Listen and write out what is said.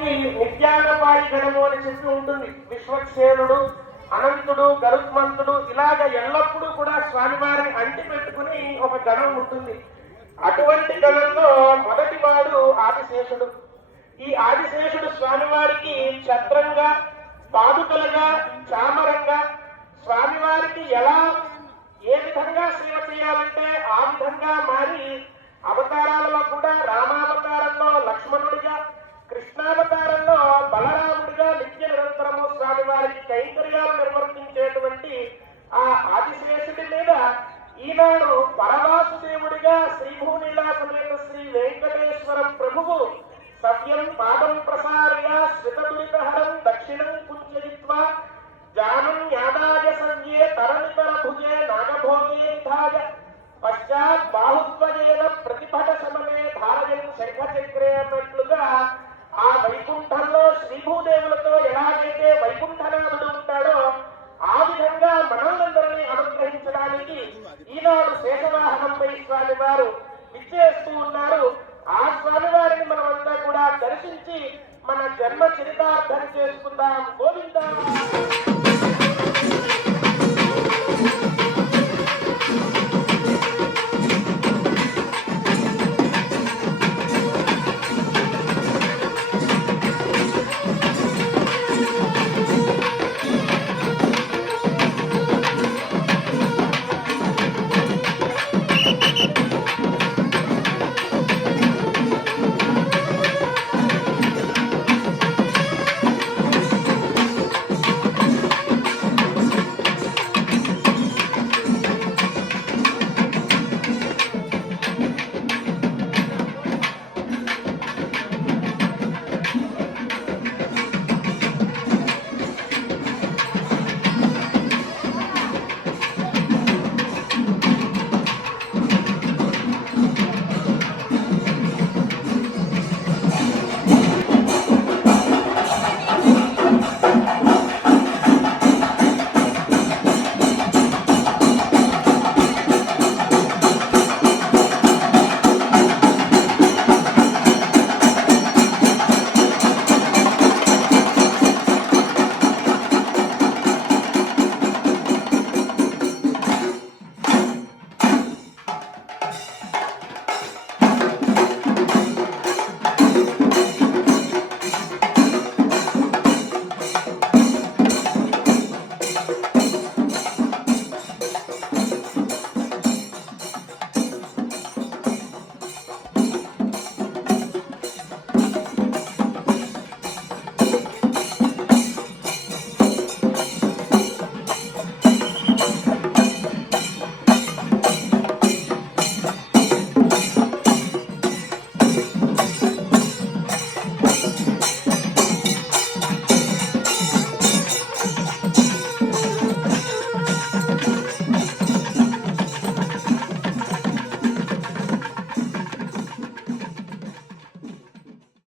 స్వామివారికి నిత్యానపాయి గణము అని చెప్పి ఉంటుంది. విశ్వక్షేణుడు అనంతుడు గరుత్మంతుడు ఇలాగ ఎల్లప్పుడూ కూడా స్వామివారిని అంటి పెట్టుకుని ఒక గణం ఉంటుంది. అటువంటి గణంలో మొదటి వాడు ఆదిశేషుడు. ఈ ఆదిశేషుడు స్వామివారికి ఛత్రంగా పాదుకలుగా చామరంగా స్వామివారికి ఎలా ఏ విధంగా సేవ చేయాలంటే ఆ విధంగా మారి వారి కైంకర్యాలు నిర్వర్తించేటువంటి ఆ ఆదిశేషుడి మీద ఈనాడు పరవాసుదేవుడిగా శ్రీభూనీలా సమేత శ్రీ వెంకటేశ్వర ప్రభువు సత్యం పాదం ప్రసారయ శ్రితదురితహరం దక్షిణం కుంజయిత్వా జానం యాదాయ సంజే తరనితర భుజే నాగభోగేంధాయ పశ్చాత్ బాహుత్వజేన ప్రతిభట సమనే ధారయం శంఖచక్రే అన్నట్లుగా విధంగా మనందరినీ అనుగ్రహించడానికి ఈనాడు శేషవాహనంపై స్వామి వారు విచ్చేస్తూ ఉన్నారు. ఆ స్వామి వారిని మనమంతా కూడా దర్శించి మన జన్మ చరితార్థం చేసుకుందాం. గోవిందా.